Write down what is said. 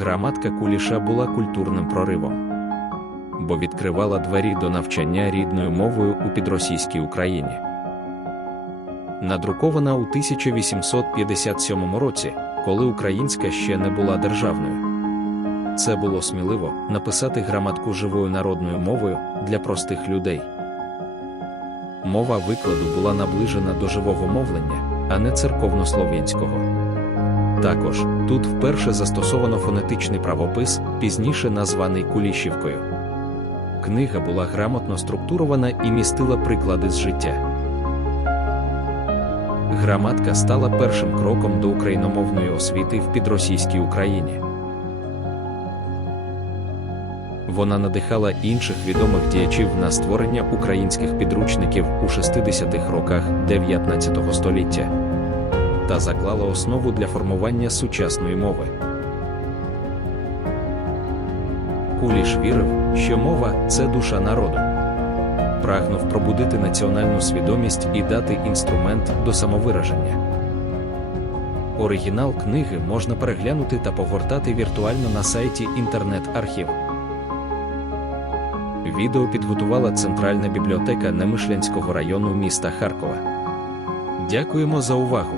Граматка Куліша була культурним проривом, бо відкривала двері до навчання рідною мовою у підросійській Україні. Надрукована у 1857 році, коли українська ще не була державною. Це було сміливо написати граматку живою народною мовою для простих людей. Мова викладу була наближена до живого мовлення, а не церковнослов'янського. Також тут вперше застосовано фонетичний правопис, пізніше названий Кулішівкою. Книга була грамотно структурована і містила приклади з життя. Граматка стала першим кроком до україномовної освіти в підросійській Україні. Вона надихала інших відомих діячів на створення українських підручників у 60-х роках 19 століття та заклала основу для формування сучасної мови. Куліш вірив, що мова це душа народу. Прагнув пробудити національну свідомість і дати інструмент до самовираження. Оригінал книги можна переглянути та погортати віртуально на сайті інтернет-архів. Відео підготувала Центральна бібліотека Немишлянського району міста Харкова. Дякуємо за увагу!